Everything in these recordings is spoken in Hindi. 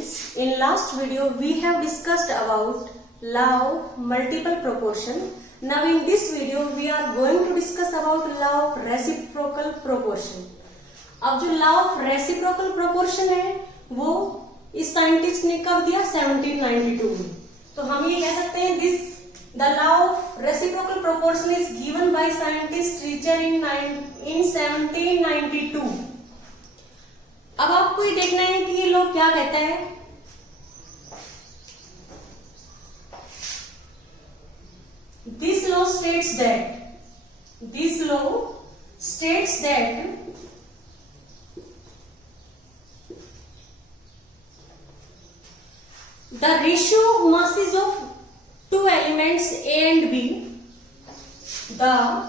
students, in last video we have discussed about law of multiple proportion. Now in this video we are going to discuss about law of reciprocal proportion. अब जो law of reciprocal proportion है वो इस साइंटिस्ट ने कब दिया 1792 में. तो हम ये कह सकते हैं this the law of reciprocal proportion is given by scientist Richter in 1792. अब आपको ये देखना है कि ये लोग क्या कहता है. This law states that the ratio of masses of two elements A and B, the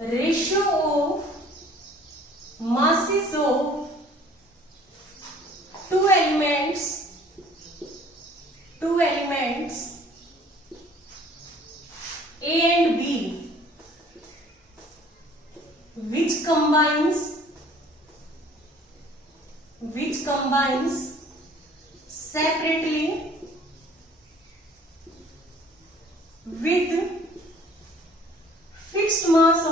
ratio of masses of two elements A and B, which combines separately with fixed mass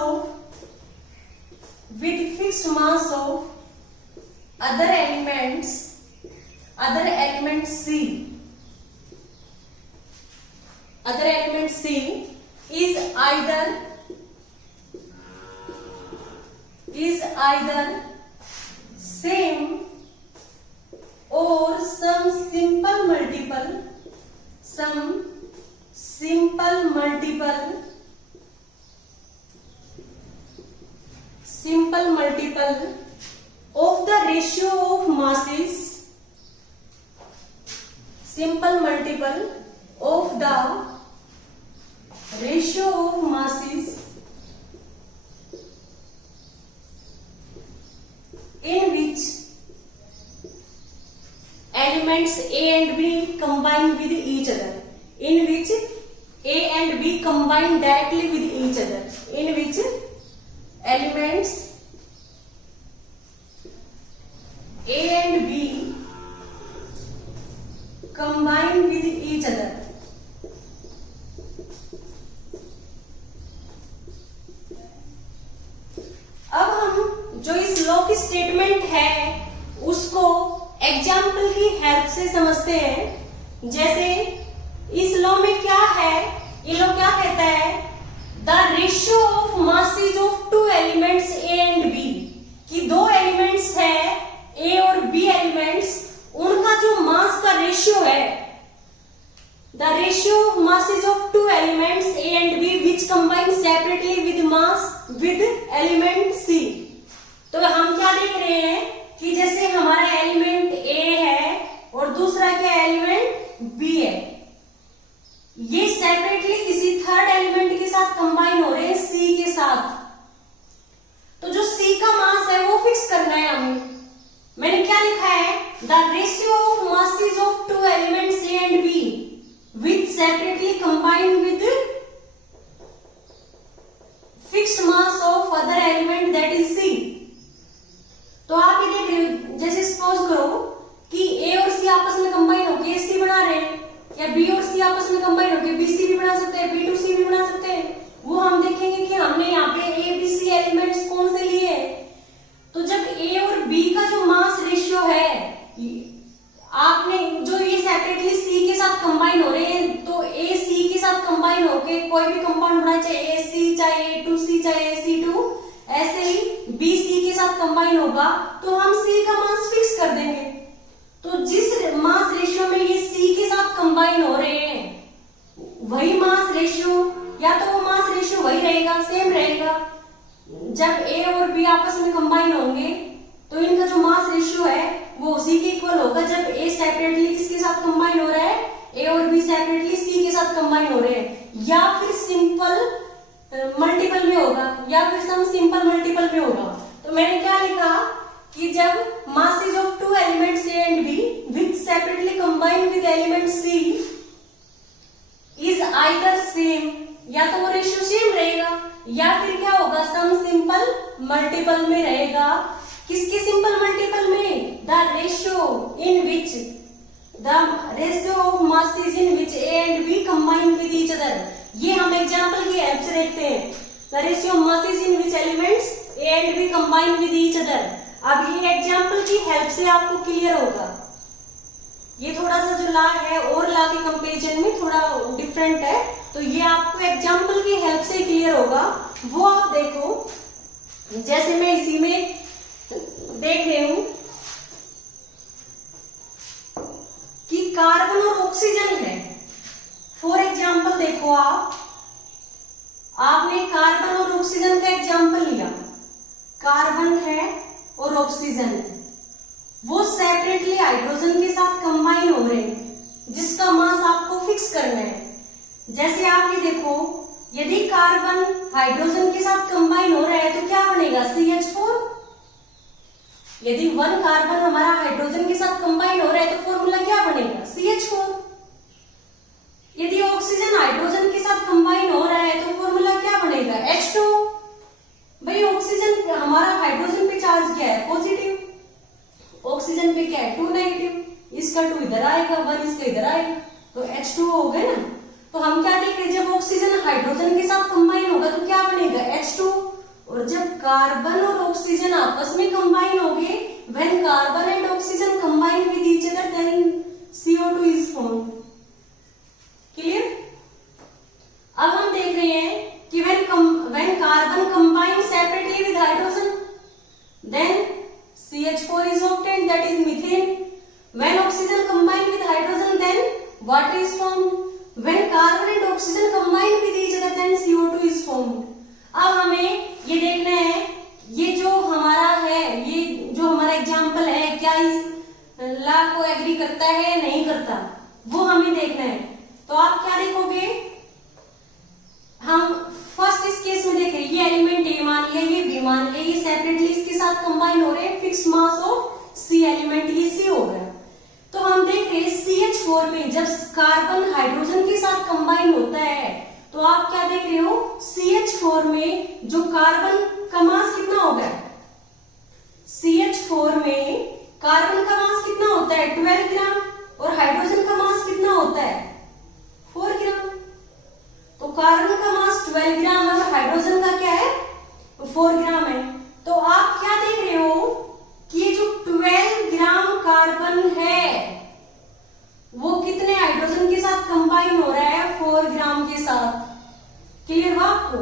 of other elements C is either same or some simple multiple of the ratio of masses, simple multiple of the ratio of masses in which elements A and B combine with each other, in which A and B combine directly with each other, in which elements A and B combine with each other. अब हम जो इस लॉ की स्टेटमेंट है उसको एग्जाम्पल की हेल्प से समझते हैं. जैसे इस लॉ में क्या है, ये लॉ क्या कहता है, the ratio of masses of two elements A and B, कि दो एलिमेंट्स है ए और बी एलिमेंट्स, उनका जो मास का रेशियो है, the ratio of masses of two elements A and B which combine separately with mass with element C. तो हम क्या देख रहे हैं कि जैसे हमारा एलिमेंट ए है और दूसरा क्या एलिमेंट बी है, ये सेपरेटली किसी थर्ड एलिमेंट के साथ कंबाइन हो रहे हैं सी के साथ. तो जो सी का मास है वो फिक्स करना है हमें. मैंने क्या लिखा है, the ratio of masses of two elements A and B which separately combine with fixed mass of other element that is C. तो आप ये देख रहे हो, जैसे सपोज करो कि ए और सी आपस में कंबाइन होकर सी बना रहे हैं, या बी और सी आपस में कंबाइन होकर बी सी भी बना सकते हैं, बी टू सी भी बना सकते हैं. वो हम देखेंगे कि हमने यहाँ पे ए बी सी एलिमेंट्स कौन से लिए हैं. तो जब ए और बी का जो मास रेशियो है, आपने जो ये सेपरेटली सी के साथ कंबाइन हो रहे हैं, तो ए सी के साथ कंबाइन होके कोई भी कंपाउंड बना, चाहे ए सी, चाहे ए टू सी, चाहे ए सी टू, ऐसे ही बी सी के साथ कंबाइन होगा तो हम सी का मास फिक्स कर देंगे. तो जिस मास रेशियो में ये सी के साथ कंबाइन हो रहे हैं वही मास रेशियो, या तो वो मास रेशियो वही रहेगा, सेम रहेगा. जब ए और बी आपस में कंबाइन होंगे तो इनका जो मास रेशियो है वो उसी के इक्वल होगा. जब ए सेपरेटली किसके साथ कंबाइन हो रहा है, ए और बी सेपरेटली सी के साथ कंबाइन हो रहे हैं, या फिर सिंपल मल्टीपल में होगा, या फिर सम सिंपल मल्टीपल में होगा. तो मैंने क्या लिखा कि जब masses of two elements A and B which separately combine with element C is either same, या तो वो रेशियो सेम रहेगा या फिर क्या होगा सम सिंपल मल्टीपल में रहेगा. किसके सिंपल मल्टीपल में? The ratio in which other. ये हम एग्जांपल की हेल्प से देखते हैं। The ratio of masses in which elements A and B combine with each other. अब ये एग्जांपल की हेल्प से आपको क्लियर होगा। ये थोड़ा सा जो ला है और ला के कंपैरिजन में थोड़ा डिफरेंट है, तो ये आपको एग्जांपल की हेल्प से क्लियर होगा। वो आप देखो, जैसे मैं इसी में देख रही हूं कि कार्बन और ऑक्सीजन है। फॉर एग्जांपल देखो, आपने कार्बन और ऑक्सीजन का एग्जांपल लिया। कार्बन है और ऑक्सीजन है, वो सेपरेटली हाइड्रोजन के साथ कंबाइन हो रहे हैं, जिसका मास आपको फिक्स करना है। जैसे आप ये देखो, यदि कार्बन हाइड्रोजन के साथ कंबाइन हो रहा है तो क्या बनेगा? CH4। यदि 1 कार्बन हमारा हाइड्रोजन के साथ कंबाइन हो रहा है तो फॉर्मूला क्या बनेगा? CH4। यदि ऑक्सीजन हाइड्रोजन के साथ कंबाइन हो रहा है तो फॉर्मूला क्या बनेगा? H2। भाई ऑक्सीजन हमारा हाइड्रोजन पे चार्ज क्या है? पॉजिटिव। ऑक्सीजन पे क्या है? 2 नेगेटिव। इसका 2 इधर आएगा, 1 इसका इधर आएगा, तो H2 हो गया ना। तो हम क्या देख रहे हैं, जब ऑक्सीजन हाइड्रोजन के साथ कंबाइन होगा तो क्या बनेगा? H2। और जब कार्बन और ऑक्सीजन आपस में कंबाइन होंगे, when carbon and oxygen combine with each other then CO2 is formed. Clear? अब हम देख रहे हैं कि when carbon combine separately with hydrogen then CH4 is obtained, that is methane. When oxygen combine with hydrogen, then water is formed. When carbon and oxygen combine with each other, then CO2 is formed. अब हमें ये देखना है, ये जो हमारा है, ये जो हमारा एग्जाम्पल है, क्या इस लॉ को एग्री करता है या नहीं करता, वो हमें देखना है। तो आप क्या देखोगे, हम फर्स्ट इस केस में देख रहे हैं, ये एलिमेंट ए मान लिया, ये बी मान लिया, ये सेपरेटली इसके साथ कंबाइन हो रहे हैं, fix mass of C element, ये सी हो गया। तो हम देख रहे हैं CH4 में जब कार्बन हाइड्रोजन के साथ कंबाइन होता है तो आप क्या देख रहे हो, CH4 में जो कार्बन का मास कितना हो गया? CH4 में कार्बन का मास कितना होता है? 12 ग्राम। और हाइड्रोजन का मास कितना होता है? 4 ग्राम। तो कार्बन का मास 12 ग्राम है और हाइड्रोजन का क्या है? 4 ग्राम है। तो आप क्या देख रहे हो कि ये जो 12 ग्राम कार्बन है वो कितने हाइड्रोजन के साथ कंबाइन हो रहा है? 4 ग्राम के साथ। क्लियर हुआ आपको?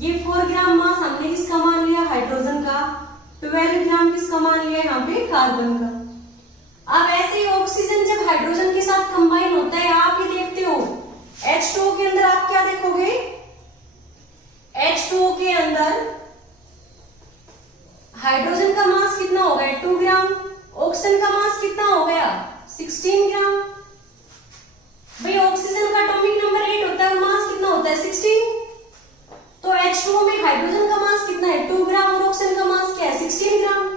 ये 4 ग्राम मास हमने किसका मान लिया? हाइड्रोजन का। 12 ग्राम किसका मान लिया? यहाँ पे कार्बन का। अब ऐसे ही ऑक्सीजन जब हाइड्रोजन के साथ कंबाइन होता है, आप ये देखते हो H2O के अंदर आप क्या देखोगे? H2O के अंदर हाइड्रोजन का मास कितना हो गया? 2 ग्राम। ऑक्सीजन का मास कितना हो गया? 16 ग्राम। भाई ऑक्सीजन का एटॉमिक नंबर 8 होता है और मास कितना होता है? 16। तो H2O में हाइड्रोजन का मास कितना है? 2 ग्राम और ऑक्सीजन का मास क्या है? 16 ग्राम।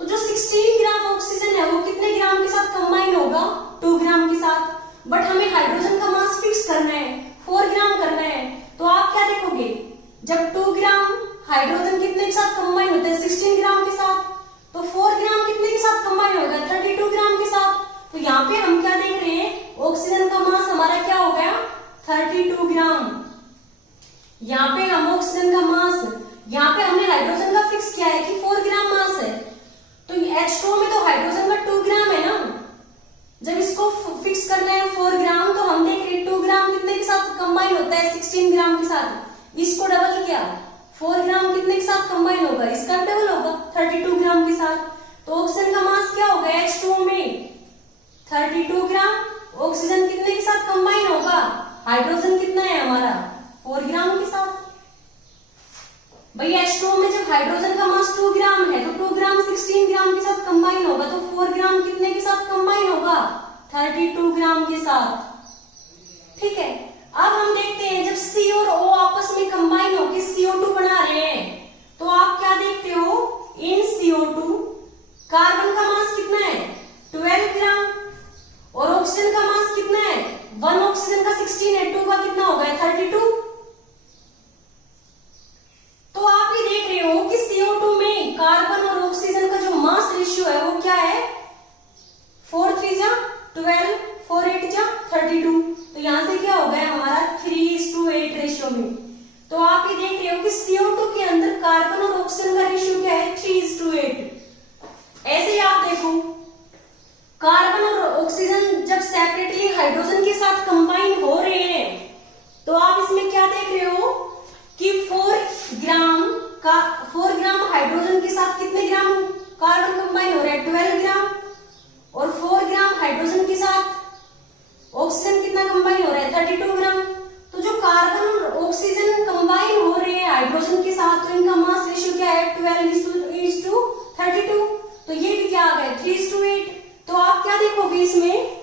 तो जो 16 ग्राम ऑक्सीजन है वो कितने ग्राम के साथ कंबाइन होगा? 2 ग्राम के साथ। बट हमें हाइड्रोजन का मास फिक्स करना है, 4 ग्राम करना है। तो आप क्या देखोगे, जब 2 ग्राम हाइड्रोजन कितने के साथ कंबाइन होता है? 16 ग्राम के साथ। तो 4 ग्राम कितने के साथ कंबाइन होगा? 32 ग्राम के साथ। तो यहाँ पे हम क्या देख रहे हैं, ऑक्सीजन का मास हमारा क्या हो गया? 32 ग्राम। यहाँ पे हम ऑक्सीजन का मास, यहाँ पे हमने हाइड्रोजन का फिक्स किया है कि 4 ग्राम मास है। तो H2O में तो हाइड्रोजन का 2 ग्राम है ना। जब इसको फिक्स करना है 4 ग्राम, तो हम देख रहे हैं 2 ग्राम कितने के साथ कंबाइन होता है? 16 ग्राम के साथ। इसको डबल किया, 4 ग्राम कितने के साथ कंबाइन होगा? इसका डबल होगा, 32 ग्राम के साथ। तो ऑक्सीजन का मास क्या होगा H2O में? 32 ग्राम। ऑक्सीजन कितने के साथ कंबाइन होगा? हाइड्रोजन कितना है हमारा? 4 ग्राम के साथ। भाई H2O में जब हाइड्रोजन का मास 2 ग्राम है तो 2 ग्राम 16 ग्राम के साथ कंबाइन होगा, तो 4 ग्राम कितने के साथ कंबाइन होगा? 32 ग्राम के साथ। ठीक है। अब हम देखते हैं जब C और O आपस में कंबाइन होकर CO2 बना रहे हैं, तो आप क्या देखते हो, इन CO2 कार्बन का मास कितना है? 12 ग्राम। और ऑक्सीजन का मास कितना है? 1 ऑक्सीजन का 16 है, 2 का कितना हो गया? 32। तो आप ये देख रहे हो कि CO2 में कार्बन और ऑक्सीजन का जो मास रेशियो है वो क्या है? 4 3 जा 12, 4 8 जा 32। तो यहां से क्या हो गया हमारा? 3 हाइड्रोजन के साथ कंबाइन हो रहे हैं, तो आप इसमें क्या देख रहे हो कि 4 ग्राम हाइड्रोजन के साथ कितने ग्राम कार्बन कंबाइन हो रहा है, 12 ग्राम, और 4 ग्राम हाइड्रोजन के साथ ऑक्सीजन कितना कंबाइन हो रहा है, 32 ग्राम। तो जो कार्बन और ऑक्सीजन कंबाइन हो रहे हैं हाइड्रोजन के साथ, तो इनका मास रेशियो क्या है, 12:32। तो ये भी क्या आ गया, 3:8। तो आप क्या देखोगे इसमें,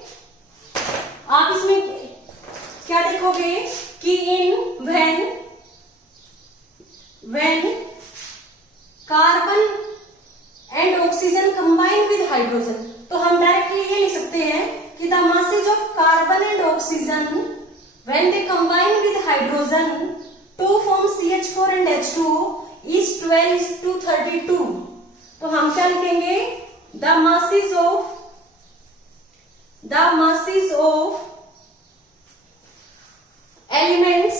आप इसमें क्या देखोगे कि when carbon and oxygen combine with hydrogen, तो हम डायरेक्टली ये लिख सकते हैं कि the masses of carbon and oxygen when they combine with hydrogen to form CH4 and H2O is 12:32। तो हम क्या लिखेंगे, the masses of elements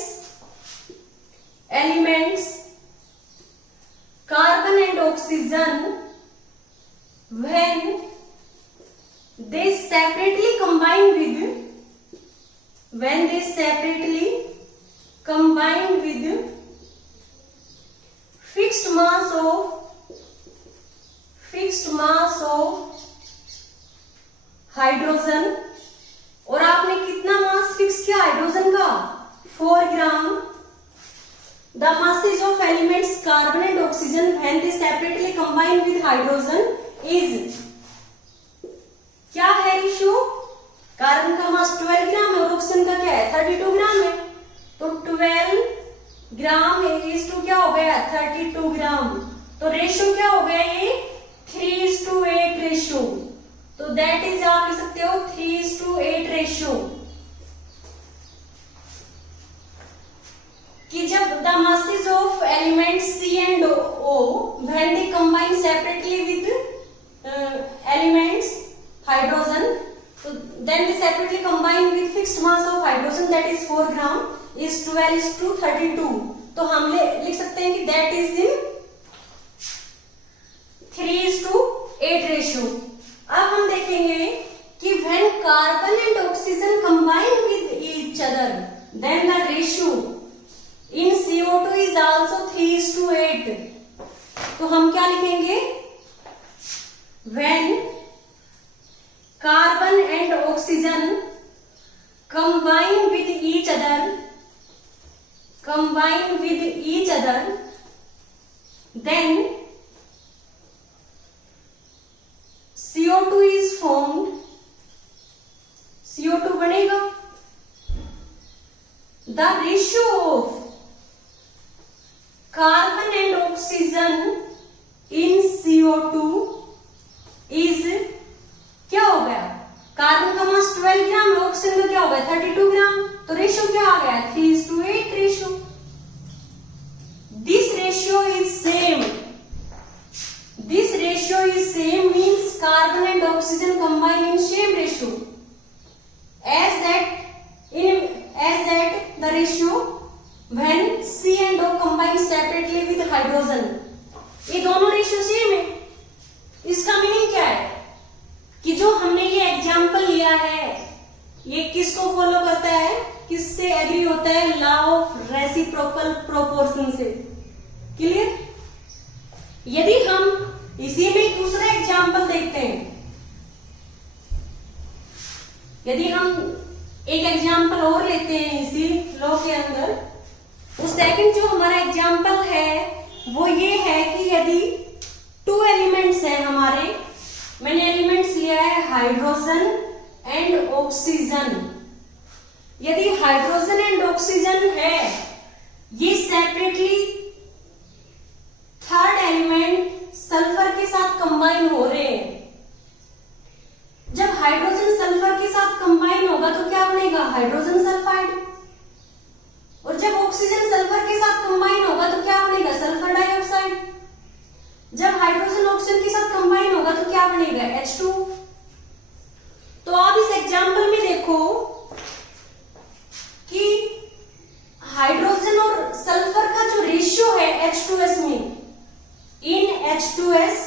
carbon and oxygen when they separately combine with fixed mass of hydrogen, और आपने कितना मास फिक्स किया हाइड्रोजन का, 4 gram. The masses of elements carbon and oxygen when they separately combine with hydrogen is, क्या है रेशियो, कार्बन का मास 12 ग्राम है और ऑक्सीजन का क्या है, 32 ग्राम है। तो 12 ग्राम इज टू क्या हो गया, 32 ग्राम। तो रेशियो क्या हो गया, ये 3:8 रेशियो। तो दैट इज आप लिख सकते हो 3:8 रेशियो, कि जब the masses of elements C and O when they combine separately with elements hydrogen, so then they separately combine with fixed mass of hydrogen that is 4 gram is 12:32। तो हम लिख सकते हैं कि that is in 3:8 रेशियो। अब हम देखेंगे कि when carbon and oxygen combine with each other then the ratio in CO2 is also 3:8। तो हम क्या लिखेंगे, when carbon and oxygen combine with each other then CO2 is formed, CO2 बनेगा। The ratio of carbon and oxygen in CO2 is, क्या हो गया, कार्बन का मास 12 ग्राम, ऑक्सीजन का क्या हो गया, 32 ग्राम। तो रेशियो क्या आ गया, 3:8 ratio. This ratio is same means carbon and oxygen combine in same ratio as that the ratio when C and O combine separately with hydrogen। ये दोनों रेशियो सेम है। इसका मीनिंग क्या है कि जो हमने ये एग्जांपल लिया है ये किसको फॉलो करता है, किससे एग्री होता है, लॉ ऑफ रेसिप्रोकल प्रोपोर्शन से। क्लियर। यदि हम इसी में दूसरा एग्जांपल देखते हैं, यदि हम एक एग्जांपल और लेते हैं इसी लॉ के अंदर, तो सेकंड जो हमारा एग्जांपल है वो ये है कि यदि 2 एलिमेंट्स हैं हमारे, मैंने एलिमेंट्स लिया है हाइड्रोजन एंड ऑक्सीजन। यदि हाइड्रोजन एंड ऑक्सीजन है, ये सेपरेटली थर्ड एलिमेंट सल्फर के साथ कंबाइन हो रहे हैं। जब हाइड्रोजन सल्फर के साथ कंबाइन होगा तो क्या बनेगा, हाइड्रोजन सल्फाइड। और जब ऑक्सीजन सल्फर के साथ कंबाइन होगा तो क्या बनेगा, सल्फर डाइऑक्साइड। जब हाइड्रोजन ऑक्सीजन के साथ कंबाइन होगा तो क्या बनेगा, H2। तो आप इस एग्जांपल में देखो कि हाइड्रोजन और सल्फर का जो रेशियो है H2S में, इन H2S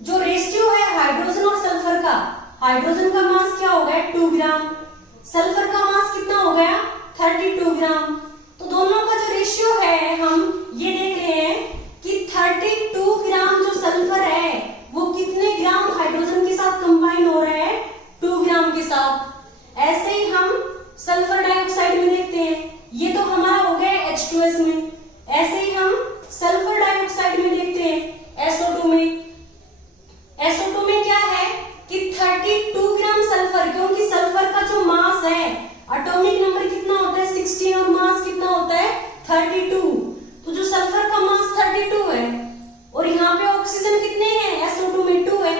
जो रेशियो है हाइड्रोजन और सल्फर का, हाइड्रोजन का मास क्या हो गया 2 ग्राम, सल्फर का मास कितना हो गया 32 ग्राम। तो दोनों का जो रेशियो है हम ये देख रहे हैं कि 32 ग्राम जो सल्फर है वो कितने ग्राम हाइड्रोजन के साथ कंबाइन हो रहा है 2 ग्राम के साथ। ऐसे ही हम सल्फर डाइऑक्साइड में देखते हैं, ये तो हमारा हो गया H2S में। ऐसे ही हम सल्फर डाइऑक्साइड में देखते हैं SO2 में। SO2 में क्या है कि 32 ग्राम सल्फर, क्योंकि सल्फर का जो मास है एटॉमिक नंबर कितना होता है 16 और मास कितना होता है 32। तो जो सल्फर का मास 32 है और यहाँ पे ऑक्सीजन कितने हैं SO2 में 2 है।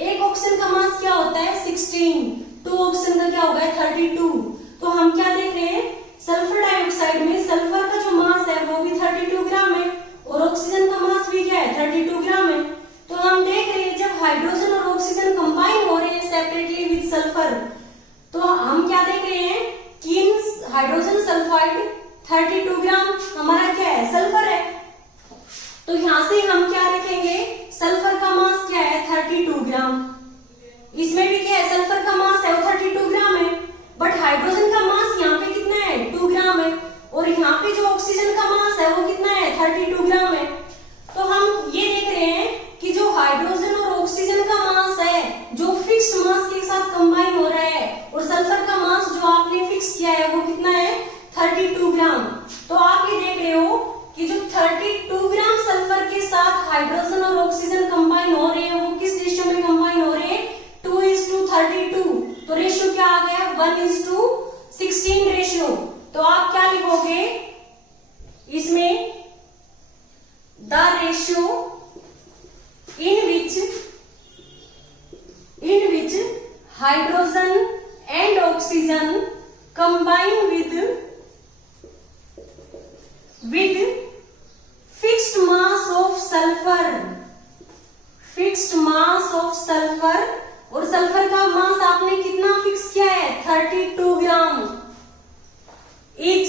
एक ऑक्सीजन का मास क्या होता है 16, 2 ऑक्सीजन का क्या होगा 32। तो हम क्या देख रहे हैं सल्फर डाइऑक्साइड में सल्फर का जो मास है वो भी 32 ग्राम है और ऑक्सीजन का मास भी क्या है 32 ग्राम है। तो हम देख रहे हैं जब हाइड्रोजन और ऑक्सीजन कंबाइन हो रहे हैं सेपरेटली विद सल्फर, तो हम क्या देख रहे हैं कि इन हाइड्रोजन सल्फाइड 32 ग्राम हमारा क्या है सल्फर है। तो यहां से हम क्या देखेंगे सल्फर का मास क्या है 32 ग्राम। इसमें भी क्या है सल्फर का मास है वो 32 ग्राम है, बट हाइड्रोजन का मास यहाँ पे कितना है 2 ग्राम है और यहाँ पे जो ऑक्सीजन का मास है वो कितना है 32 ग्राम है। तो हम ये देख रहे हैं कि जो हाइड्रोजन और ऑक्सीजन का मास है जो फिक्स्ड मास के साथ कंबाइन हो रहा है और सल्फर का मास जो आपने फिक्स किया है वो कितना है 32 ग्राम। तो आप ये देख रहे हो कि जो 32 ग्राम सल्फर के साथ हाइड्रोजन और ऑक्सीजन कंबाइन हो रहे हैं वो किस रेशियो में कंबाइन हो रहे हैं 2:32। तो रेशियो क्या आ गया 1:16 रेशियो। तो आप क्या लिखोगे इसमें the ratio in which hydrogen and oxygen combine with fixed mass of sulfur और सल्फर का मास आपने कितना फिक्स किया है 32 ग्राम is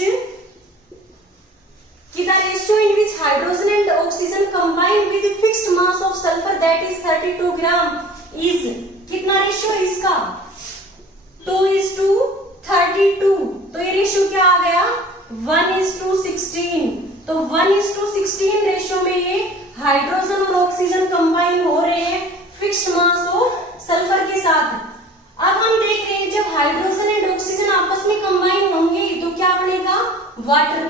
कि the ratio in which hydrogen and oxygen combine with fixed mass of sulfur that is 32 gram is कितना रेशियो है इसका 2:32। तो ये रेशियो क्या आ गया 1:16। तो 1:16 रेशियो में ये हाइड्रोजन और ऑक्सीजन कंबाइन हो रहे हैं फिक्स्ड मास ऑफ सल्फर के साथ। अब हम देख रहे हैं जब हाइड्रोजन एंड ऑक्सीजन आपस में कंबाइन होंगे तो क्या बनेगा वाटर।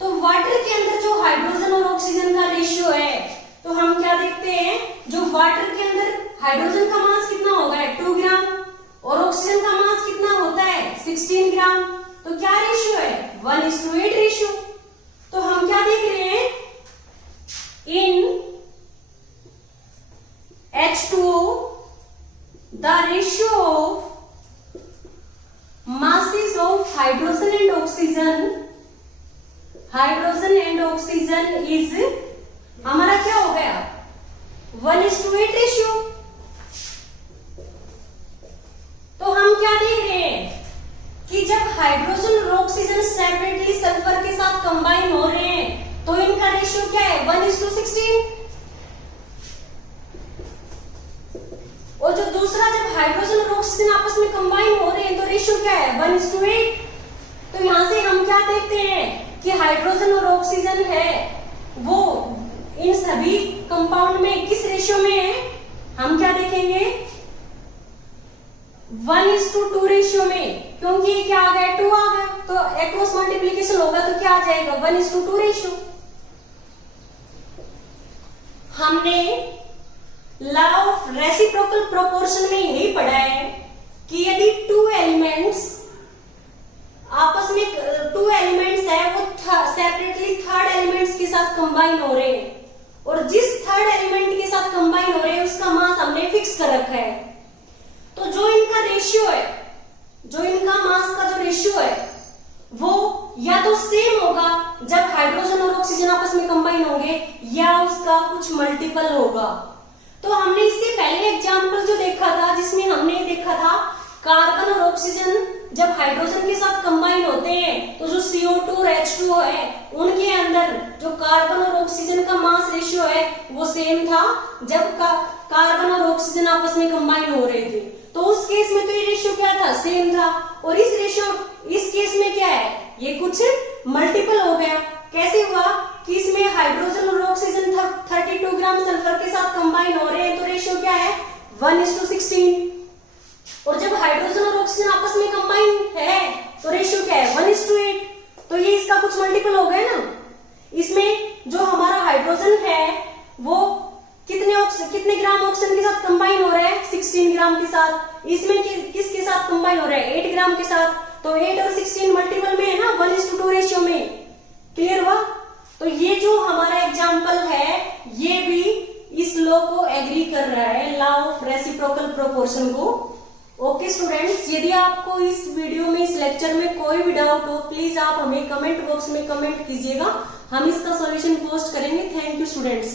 तो वाटर के अंदर जो हाइड्रोजन और ऑक्सीजन का रेशियो है तो हम क्या देखते हैं जो वाटर के अंदर हाइड्रोजन का मास कितना होगा 2 ग्राम और ऑक्सीजन का मास कितना होता है 16 ग्राम। तो क्या रेशियो है 1:8 रेशियो। तो हम क्या देख रहे हैं इन H2O the ratio of masses of hydrogen and oxygen is हमारा क्या हो गया 1:8 रेशियो। तो हम क्या देख रहे हैं कि जब हाइड्रोजन और ऑक्सीजन सेपरेटली सल्फर के साथ कंबाइन हो रहे हैं तो इनका रेशियो क्या है 1:16। और जो दूसरा जब हाइड्रोजन और ऑक्सीजन आपस में कंबाइन हो रहे हैं तो रेशियो क्या है 1:8। तो यहां से हम क्या देखते हैं कि हाइड्रोजन और ऑक्सीजन है वो इन सभी कंपाउंड में किस रेशियो में है हम क्या देखेंगे 1:2 रेशियो में, क्योंकि ये क्या आ गया 2 आ गया तो एक्रोस मल्टीप्लीकेशन होगा तो क्या आ जाएगा 1:2 रेशियो। हमने लॉ ऑफ रेसिप्रोकल प्रोपोर्शन में यही पढ़ा है कि यदि 2 एलिमेंट्स आपस में 2 एलिमेंट्स है वो सेपरेटली थर्ड एलिमेंट्स के साथ कंबाइन हो रहे हैं और जिस थर्ड एलिमेंट के साथ कंबाइन हो रहे हैं उसका मास हमने फिक्स कर रखा है। तो जो इनका रेशियो है जो इनका मास का जो रेशियो है वो या तो सेम होगा जब हाइड्रोजन और ऑक्सीजन आपस में कंबाइन होंगे या उसका कुछ मल्टीपल होगा। तो हमने इससे पहले एग्जांपल जो देखा था जिसमें हमने देखा था कार्बन और ऑक्सीजन जब हाइड्रोजन के साथ कंबाइन होते हैं तो जो CO2 और H2O है उनके अंदर जो कार्बन और ऑक्सीजन का मास रेशियो है वो सेम था जब कार्बन और ऑक्सीजन आपस में कंबाइन हो रहे थे। तो उस केस में तो ये रेशियो क्या था सेम था। और इस रेशियो, इस केस में क्या है, ये कुछ मल्टीपल हो गया। कैसे हुआ कि इसमें हाइड्रोजन और ऑक्सीजन 32 ग्राम सल्फर के साथ कंबाइन हो रहे हैं, तो रेशियो क्या है 1:16। और जब हाइड्रोजन और ऑक्सीजन आपस में कंबाइन है तो रेशियो क्या है 1:8। तो ये इसका कुछ मल्टीपल हो गया ना। इसमें जो हमारा हाइड्रोजन है वो कितने ग्राम ऑक्सीजन के साथ कंबाइन हो रहा है 16 ग्राम के साथ। इसमें किसके साथ कंबाइन हो रहा है 8 ग्राम के साथ। तो 8 और 16 मल्टीपल में है ना 1:2 रेशियो में। क्लियर हुआ। तो ये जो हमारा एग्जाम्पल है ये भी इस लॉ को एग्री कर रहा है, लॉ ऑफ रेसिप्रोकल प्रोपोर्शन को। ओके स्टूडेंट्स, यदि आपको इस वीडियो में, इस लेक्चर में कोई भी डाउट हो प्लीज आप हमें कमेंट बॉक्स में कमेंट कीजिएगा, हम इसका सॉल्यूशन पोस्ट करेंगे। Thank you students.